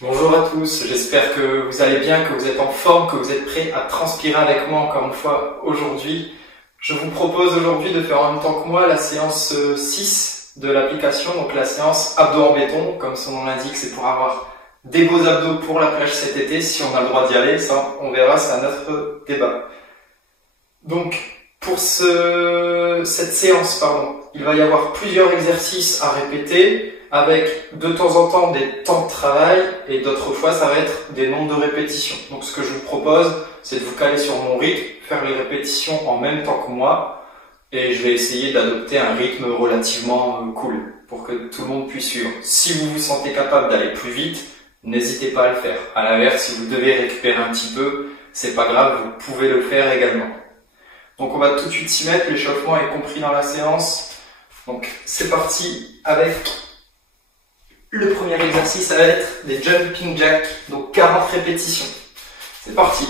Bonjour à tous, j'espère que vous allez bien, que vous êtes en forme, que vous êtes prêts à transpirer avec moi encore une fois aujourd'hui. Je vous propose aujourd'hui de faire en même temps que moi la séance 6 de l'application, donc la séance abdos en béton. Comme son nom l'indique, c'est pour avoir des beaux abdos pour la plage cet été, si on a le droit d'y aller, ça on verra, c'est un autre débat. Donc pour cette séance, il va y avoir plusieurs exercices à répéter, avec de temps en temps des temps de travail et d'autres fois ça va être des nombres de répétitions. Donc ce que je vous propose, c'est de vous caler sur mon rythme, faire les répétitions en même temps que moi et je vais essayer d'adopter un rythme relativement cool pour que tout le monde puisse suivre. Si vous vous sentez capable d'aller plus vite, n'hésitez pas à le faire. À l'inverse, si vous devez récupérer un petit peu, c'est pas grave, vous pouvez le faire également. Donc on va tout de suite s'y mettre, l'échauffement est compris dans la séance. Donc c'est parti avec le premier exercice, ça va être des jumping jacks, donc 40 répétitions. C'est parti.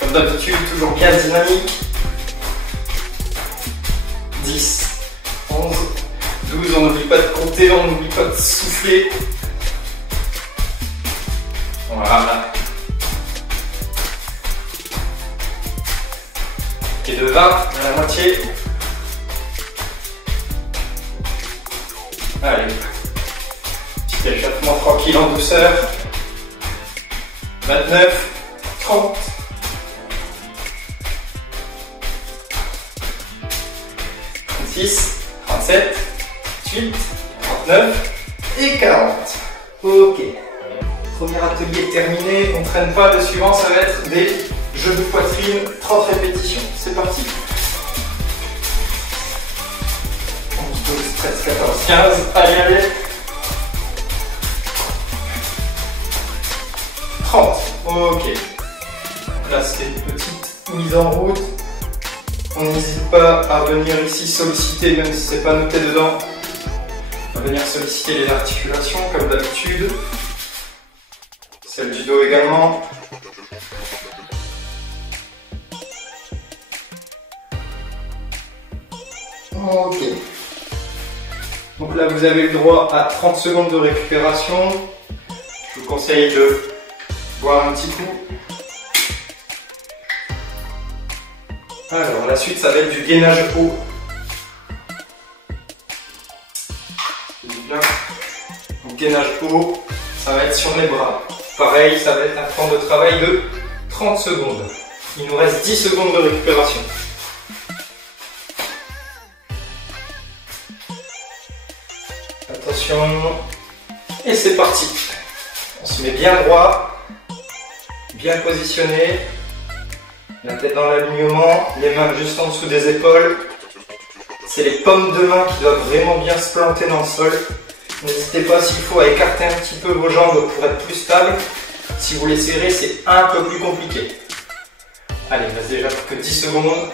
Comme d'habitude, toujours bien dynamique. 10, 11, 12, on n'oublie pas de compter, on n'oublie pas de souffler. Voilà. Et de 20 à la moitié. Allez, petit échauffement tranquille en douceur. 29, 30. 36, 37, 38, 39 et 40. Ok. Premier atelier terminé, on ne traîne pas, le suivant ça va être des genoux poitrine, 30 répétitions. C'est parti. 12, 13, 14, 15, allez, 30, ok. Là c'est une petite mise en route. On n'hésite pas à venir ici solliciter, même si c'est pas noté dedans, à venir solliciter les articulations comme d'habitude. Celle du dos également. Ok. Donc là, vous avez le droit à 30 secondes de récupération. Je vous conseille de boire un petit coup. Alors, la suite, ça va être du gainage haut. Donc, gainage haut, ça va être sur les bras. Pareil, ça va être un temps de travail de 30 secondes. Il nous reste 10 secondes de récupération. Attention, et c'est parti. On se met bien droit, bien positionné, la tête dans l'alignement, les mains juste en dessous des épaules. C'est les paumes de main qui doivent vraiment bien se planter dans le sol. N'hésitez pas s'il faut à écarter un petit peu vos jambes pour être plus stable. Si vous les serrez, c'est un peu plus compliqué. Allez, il reste déjà plus que 10 secondes.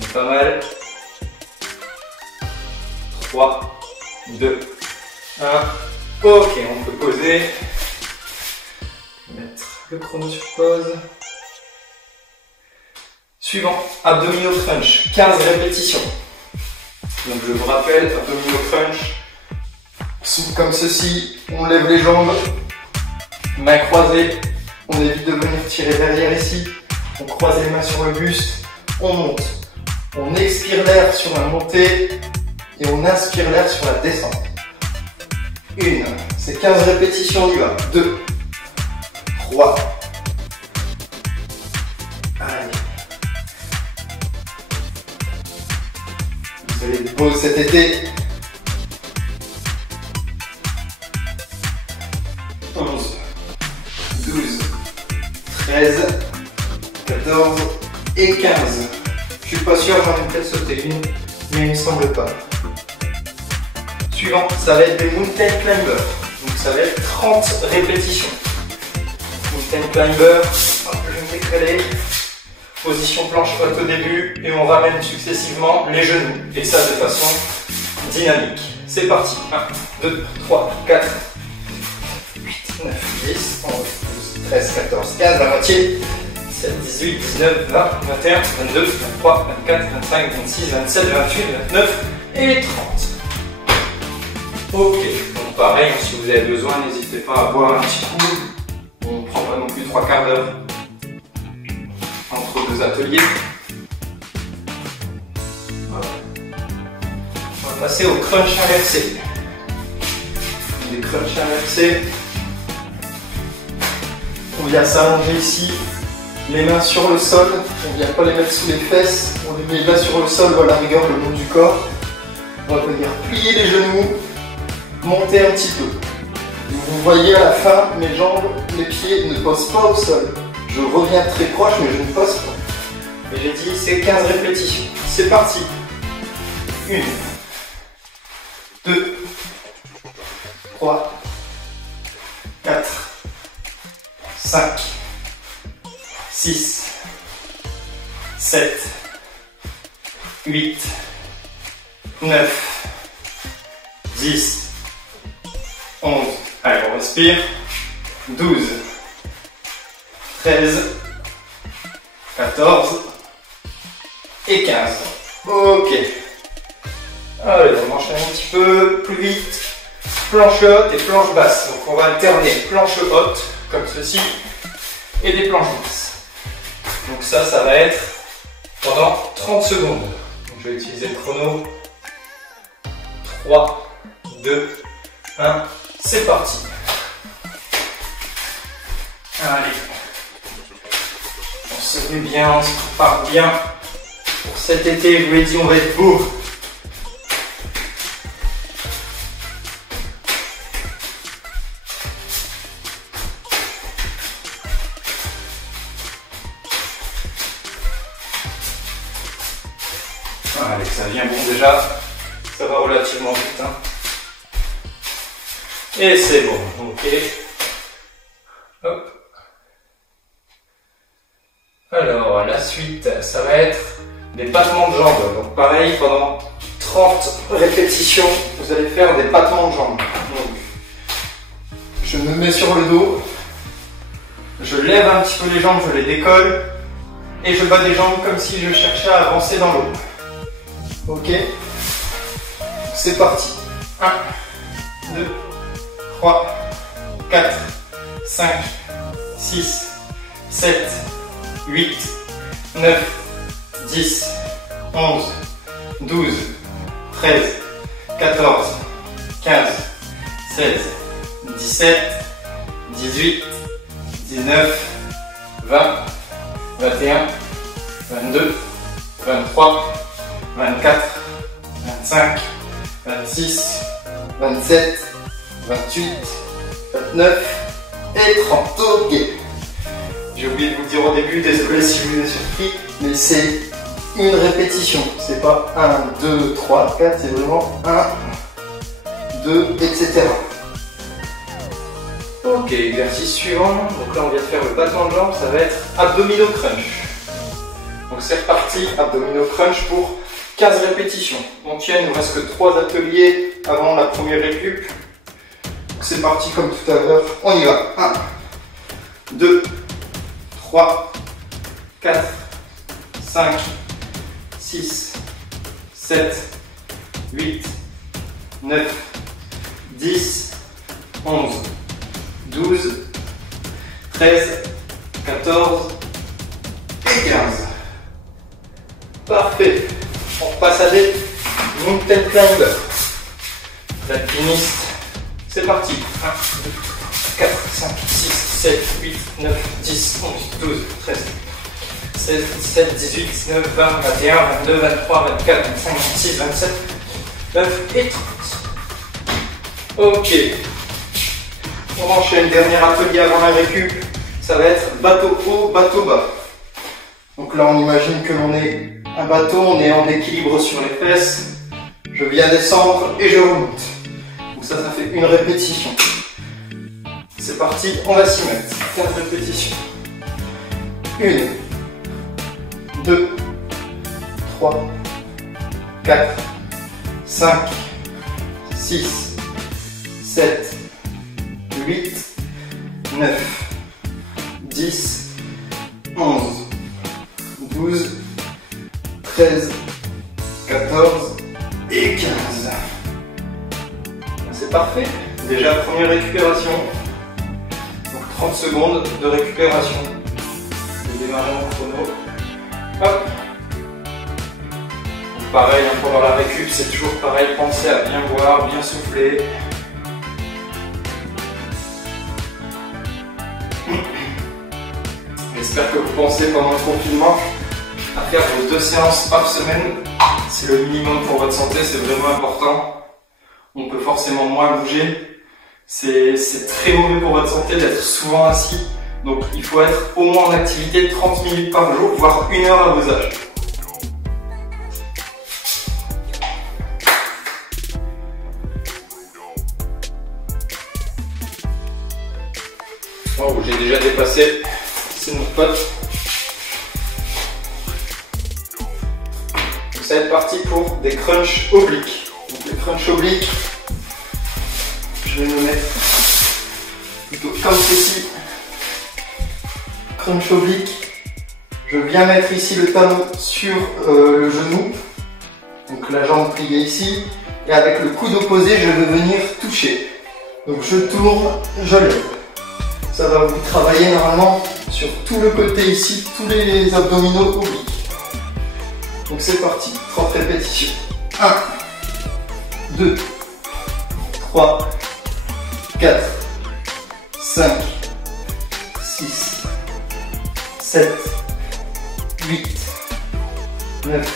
C'est pas mal. 3, 2, 1. Ok, on peut poser. Mettre le chrono sur pause. Suivant, abdominaux crunch, 15 répétitions. Donc je vous rappelle, abdominaux crunch, souple comme ceci, on lève les jambes, mains croisées, on évite de venir tirer derrière ici, on croise les mains sur le buste, on monte, on expire l'air sur la montée, et on inspire l'air sur la descente. 1, c'est 15 répétitions, on y va. 2, 3, allez. Vous allez beau cet été. 11, 12, 13, 14 et 15. Je suis pas sûr, j'en ai peut-être sauté une, mais il me semble pas. Suivant, ça va être des mountain climbers. Donc ça va être 30 répétitions. Mountain climber, hop, je vais me décaler. Position planche haute au début et on ramène successivement les genoux. Et ça de façon dynamique. C'est parti. 1, 2, 3, 4, 8, 9, 10, 11, 12, 13, 14, 15, la moitié. 17, 18, 19, 20, 21, 22, 23, 24, 25, 26, 27, 28, 29 et 30. Ok, donc pareil, si vous avez besoin, n'hésitez pas à boire un petit coup. On ne prend pas non plus 3/4 d'heure entre deux ateliers. Voilà. On va passer au crunch inversé. Les crunchs inversés. On vient s'allonger ici, les mains sur le sol. On ne vient pas les mettre sous les fesses. On les met là sur le sol ou à la rigueur le long du corps. On va venir plier les genoux, monter un petit peu. Vous voyez à la fin, mes jambes, mes pieds ne posent pas au sol. Je reviens très proche, mais je ne pose pas. Et j'ai dit, c'est 15 répétitions. C'est parti. 1, 2, 3, 4, 5, 6, 7, 8, 9, 10, 11. Allez, on respire. 12, 13, 14 et 15. Ok. Allez, on enchaîne un petit peu plus vite. Planche haute et planche basse. Donc on va alterner planche haute, comme ceci, et des planches basses. Donc ça va être pendant 30 secondes. Donc je vais utiliser le chrono. 3, 2, 1, c'est parti. Allez. On se met bien, on se prépare bien. Pour cet été, je vous l'ai dit, on va être beau. Allez, ça vient bon déjà. Ça va relativement vite. Hein. Et c'est bon. Ok. Hop. Alors, la suite, ça va être des battements de jambes. Donc pareil, pendant 30 répétitions, vous allez faire des battements de jambes. Donc, je me mets sur le dos, je lève un petit peu les jambes, je les décolle, et je bats des jambes comme si je cherchais à avancer dans l'eau. Ok? C'est parti. 1, 2, 3, 4, 5, 6, 7, 8, 9, 10, 11, 12, 13, 14, 15, 16, 17, 18, 19, 20, 21, 22, 23, 24, 25, 26, 27, 28, 29 et 30. Ok. J'ai oublié de vous le dire au début, désolé si je vous ai surpris, mais c'est une répétition. C'est pas 1, 2, 3, 4, c'est vraiment 1, 2, etc. Ok, exercice suivant. Donc là, on vient de faire le battement de jambes, ça va être abdominaux crunch. Donc c'est reparti, abdominaux crunch pour 15 répétitions. On tient, il nous reste que 3 ateliers avant la première récup. Donc c'est parti comme tout à l'heure. On y va. 1, 2, 3, 4, 5, 6, 7, 8, 9, 10, 11, 12, 13, 14 et 15. Parfait. On repasse à des mountain climbers. L'alpiniste, c'est parti. 1, 2, 4, 5, 6, 7, 8, 9, 10, 11, 12, 13, 16, 17, 18, 19, 20, 21, 22, 23, 24, 25, 26, 27, 29 et 30. Ok. On enchaîne, dernier atelier avant la récup. Ça va être bateau haut, bateau bas. Donc là, on imagine que l'on est un bateau, on est en équilibre sur les fesses. Je viens descendre et je remonte. Donc ça fait une répétition. C'est parti, on va s'y mettre. 15 répétitions. 1, 2, 3, 4, 5, 6, 7, 8, 9, 10, 11, 12, 13, 14 et 15. C'est c'est parfait. Déjà, première récupération. Donc 30 secondes de récupération. Je vais démarrer mon chrono. Hop. Donc pareil, hein, pour avoir la récup, c'est toujours pareil. Pensez à bien boire, bien souffler. J'espère que vous pensez pendant le confinement à faire vos 2 séances par semaine. C'est le minimum pour votre santé, c'est vraiment important. On peut forcément moins bouger. C'est très mauvais pour votre santé d'être souvent assis. Donc il faut être au moins en activité 30 minutes par jour, voire 1 heure à vos âges. Oh, j'ai déjà dépassé. C'est notre pote. Donc ça va être parti pour des crunchs obliques. Donc les crunchs obliques, je vais me mettre plutôt comme ceci. Crunch oblique. Je viens mettre ici le talon sur le genou. Donc la jambe pliée ici. Et avec le coude opposé, je vais venir toucher. Donc je tourne, je lève. Ça va vous travailler normalement sur tout le côté ici, tous les abdominaux obliques. Donc c'est parti, 30 répétitions. 1, 2, 3, 4, 5, 6, 7, 8, 9,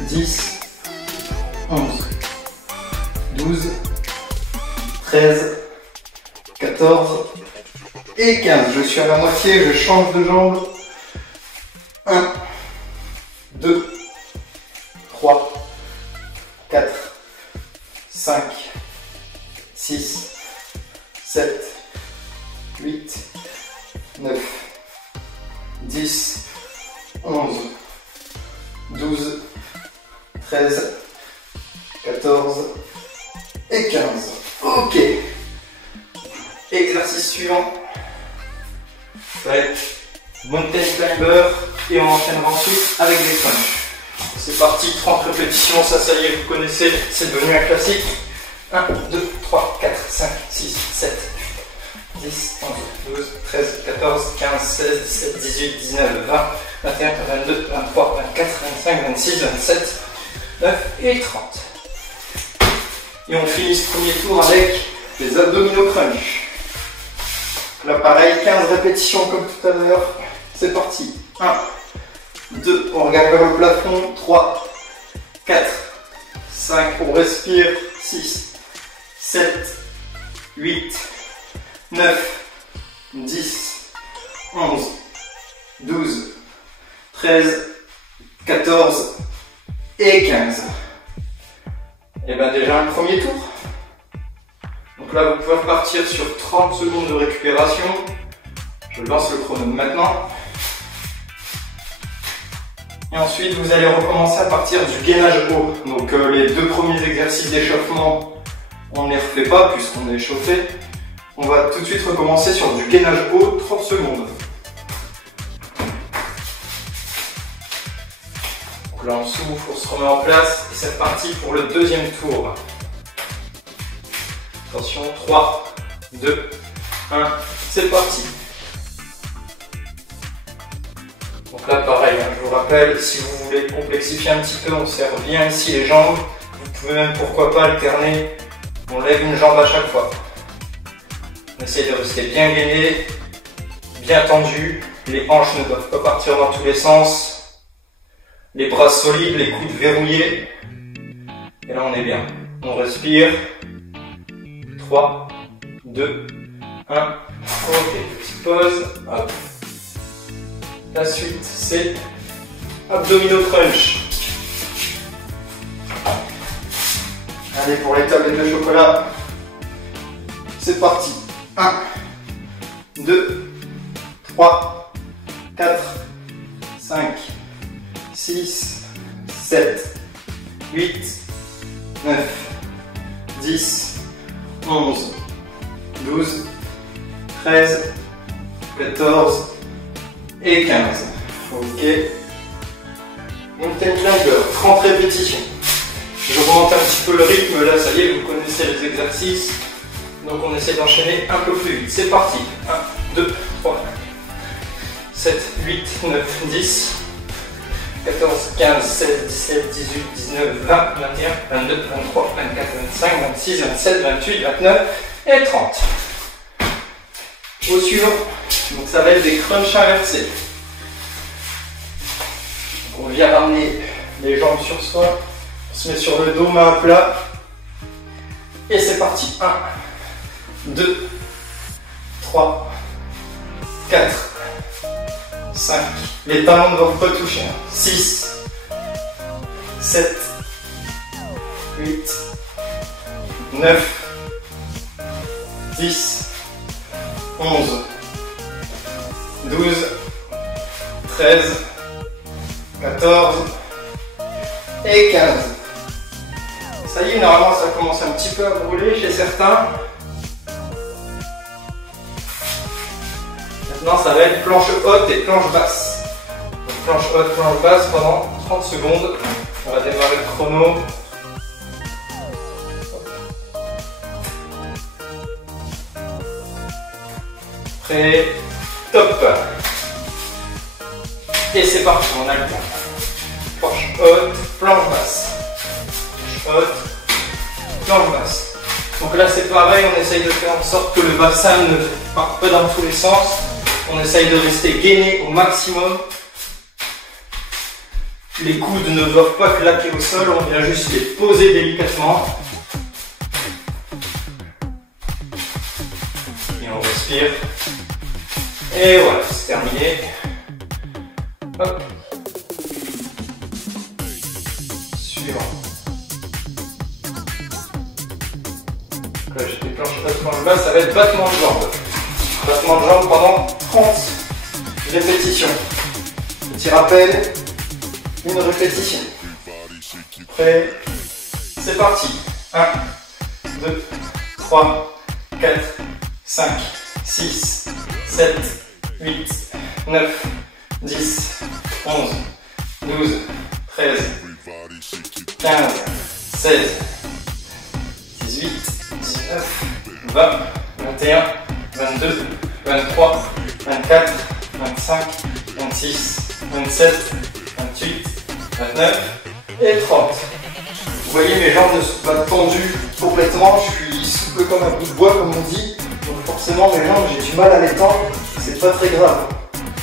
10, 11, 12, 13, 14 et 15. Je suis à la moitié, je change de jambe. 1, 2, 3, 4, 5, 6, 7, 8, 9, 10, 11, 12, 13, 14 et 15. Ok. Exercice suivant, ça va être mountain climber et on enchaînera ensuite avec des crunchs. C'est parti, 30 répétitions, ça y est, vous connaissez, c'est devenu un classique. 1, 2, 3, 4, 5, 6, 7, 10, 11, 12, 13, 14, 15, 16, 17, 18, 19, 20, 21, 22, 23, 24, 25, 26, 27, 9 et 30. Et on finit ce premier tour avec les abdominaux crunch. Là pareil, 15 répétitions comme tout à l'heure. C'est parti. 1, 2, on regarde vers le plafond. 3, 4, 5, on respire. 6, 7, 8, 9, 10, 11, 12, 13, 14 et 15. Et bien déjà un premier tour. Donc là, vous pouvez repartir sur 30 secondes de récupération. Je lance le chrono maintenant. Et ensuite, vous allez recommencer à partir du gainage haut. Donc les 2 premiers exercices d'échauffement, on ne les refait pas puisqu'on est échauffé. On va tout de suite recommencer sur du gainage haut, 30 secondes. Donc là, on souffle, on se remet en place. Et c'est reparti pour le deuxième tour. Attention, 3, 2, 1, c'est parti. Donc là pareil, hein, je vous rappelle, si vous voulez complexifier un petit peu, on serre bien ici les jambes. Vous pouvez même pourquoi pas alterner, on lève une jambe à chaque fois. On essaie de rester bien gainé, bien tendu, les hanches ne doivent pas partir dans tous les sens. Les bras solides, les coudes verrouillés. Et là on est bien. On respire. 3, 2, 1. Ok, petite pause. Hop. La suite, c'est abdominaux crunch. Allez, pour les tablettes de chocolat, c'est parti. 1, 2, 3, 4, 5, 6, 7, 8, 9, 10, 11, 12, 13, 14 et 15. Ok. Mountain climber, 30 répétitions. J'augmente un petit peu le rythme, là ça y est, vous connaissez les exercices. Donc on essaie d'enchaîner un peu plus vite. C'est parti. 1, 2, 3, 7, 8, 9, 10, 14, 15, 16, 17, 18, 19, 20, 21, 22, 23, 24, 25, 26, 27, 28, 29 et 30. Au suivant, donc ça va être des crunchs inversés. On vient ramener les jambes sur soi, on se met sur le dos, main à plat, et c'est parti. 1, 2, 3, 4, 5, les talons ne doivent pas toucher, 6, 7, 8, 9, 10, 11, 12, 13, 14 et 15. Ça y est, normalement ça commence un petit peu à brûler chez certains. Maintenant ça va être planche haute et planche basse. Donc, planche haute, planche basse pendant 30 secondes. On va démarrer le chrono. Prêt, top. Et c'est parti, on a le temps. Planche haute, planche basse. Planche haute, planche basse. Donc là c'est pareil, on essaye de faire en sorte que le bassin ne parte pas dans tous les sens. On essaye de rester gainé au maximum. Les coudes ne doivent pas claquer au sol, on vient juste les poser délicatement. Et on respire. Et voilà, c'est terminé. Hop. Suivant. Là j'ai des planches battement de basse, ça va être battement de jambes. Battement de jambes pendant 30 répétitions. Petit rappel, une répétition. Prêt, c'est parti. 1, 2, 3, 4, 5, 6, 7, 8, 9, 10, 11, 12, 13, 15, 16, 18, 19, 20, 21, 22, 23, 24, 25, 26, 27, 28, 29 et 30. Vous voyez, mes jambes ne sont pas tendues complètement, je suis souple comme un bout de bois comme on dit, donc forcément mes jambes j'ai du mal à les tendre, c'est pas très grave.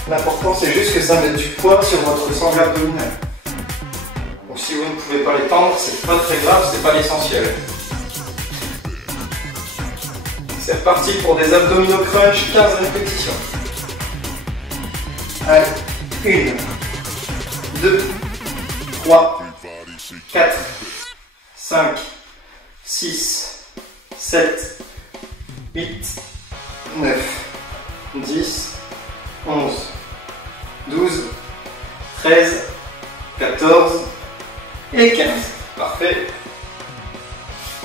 L'important c'est juste que ça mette du poids sur votre sangle abdominale. Donc si vous ne pouvez pas les tendre, c'est pas très grave, c'est pas l'essentiel. C'est reparti pour des abdominaux crunch, 15 répétitions. Allez, 1, 2, 3, 4, 5, 6, 7, 8, 9, 10, 11, 12, 13, 14 et 15. Parfait.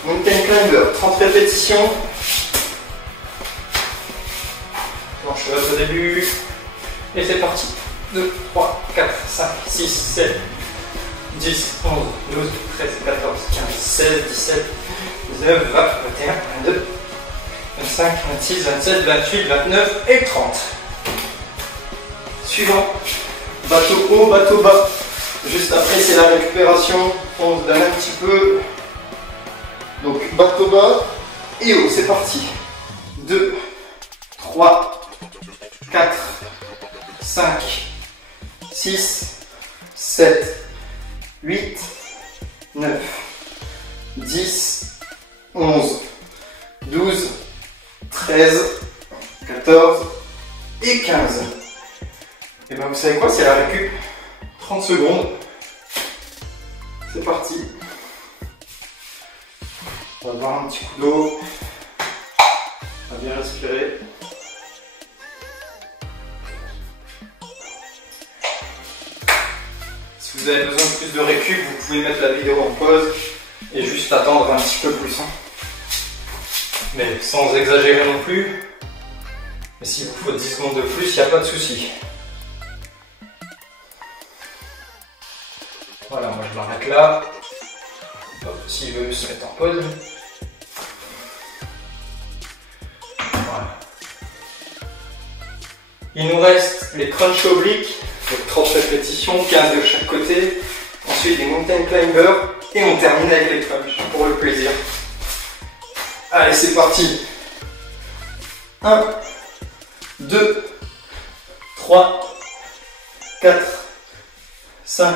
Mountain climber, 30 répétitions. Planche haute au début. Et c'est parti. 2, 3, 4, 5, 6, 7, 10, 11, 12, 13, 14, 15, 16, 17, 19, 20, 21, 22, 25, 26, 27, 28, 29 et 30. Suivant. Bateau haut, bateau bas. Juste après, c'est la récupération. On se donne un petit peu. Donc, bateau bas et haut. C'est parti. 2, 3, 4, 5, 6, 7, 8, 9, 10, 11, 12, 13, 14 et 15. Et bien vous savez quoi, c'est la récup. 30 secondes. C'est parti. On va boire un petit coup d'eau. On va bien respirer. Si vous avez besoin de plus de récup, vous pouvez mettre la vidéo en pause et juste attendre un petit peu plus. Mais sans exagérer non plus. Mais s'il vous faut 10 secondes de plus, il n'y a pas de souci. Voilà, moi je m'arrête là. Hop. s'il veut se mettre en pause. Voilà. Il nous reste les crunch obliques, donc 30 répétitions, 15 de chaque côté. Ensuite des mountain climbers et on termine avec les crunchs pour le plaisir. Allez, c'est parti. 1, 2, 3, 4, 5,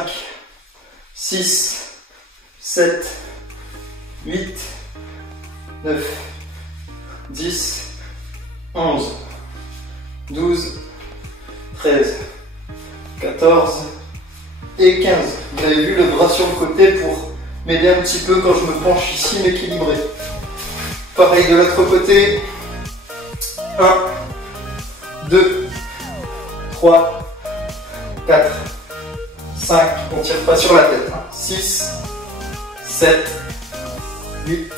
6, 7, 8, 9, 10, 11, 12, 13, 14 et 15. Vous avez vu le bras sur le côté pour m'aider un petit peu quand je me penche ici, m'équilibrer. Pareil de l'autre côté. 1, 2, 3, 4, 5, on ne tire pas sur la tête. 6, 7, 8,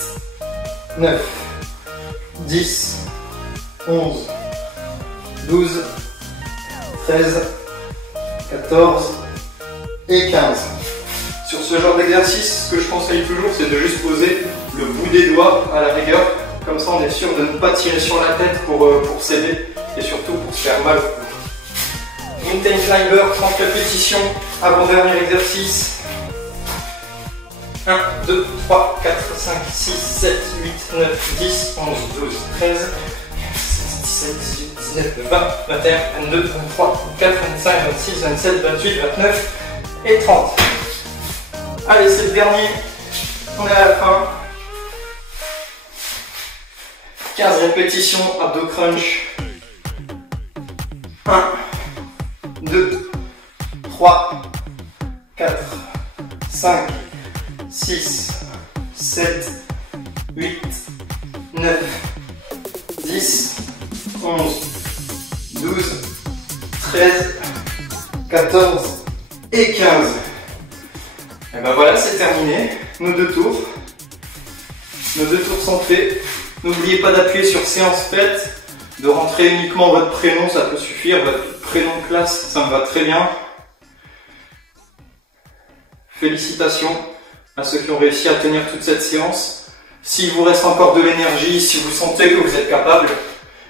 9, 10, 11, 12, 13, 14 et 15. Sur ce genre d'exercice, ce que je conseille toujours, c'est de juste poser le bout des doigts à la rigueur. Comme ça, on est sûr de ne pas tirer sur la tête pour s'aider et surtout pour se faire mal. Mountain climber, 30 répétitions, avant-dernier exercice. 1, 2, 3, 4, 5, 6, 7, 8, 9, 10, 11, 12, 13, 17, 18, 19, 20, 21, 22, 23, 24, 25, 26, 27, 28, 29 et 30. Allez, c'est le dernier. On est à la fin. 15 répétitions, abdos crunch. 1, 2, 3, 4, 5, 6, 7, 8, 9, 10, 11, 12, 13, 14 et 15. Et ben voilà, c'est terminé. Nos deux tours sont faits. N'oubliez pas d'appuyer sur séance faite, de rentrer uniquement votre prénom, ça peut suffire, votre prénom de classe, ça me va très bien. Félicitations à ceux qui ont réussi à tenir toute cette séance. S'il vous reste encore de l'énergie, si vous sentez que vous êtes capable,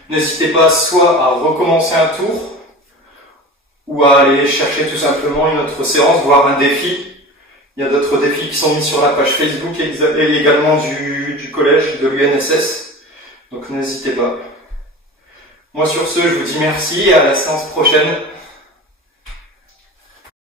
n'hésitez pas soit à recommencer un tour, ou à aller chercher tout simplement une autre séance, voire un défi. Il y a d'autres défis qui sont mis sur la page Facebook et également du collège, de l'UNSS. Donc n'hésitez pas. Moi sur ce, je vous dis merci et à la séance prochaine.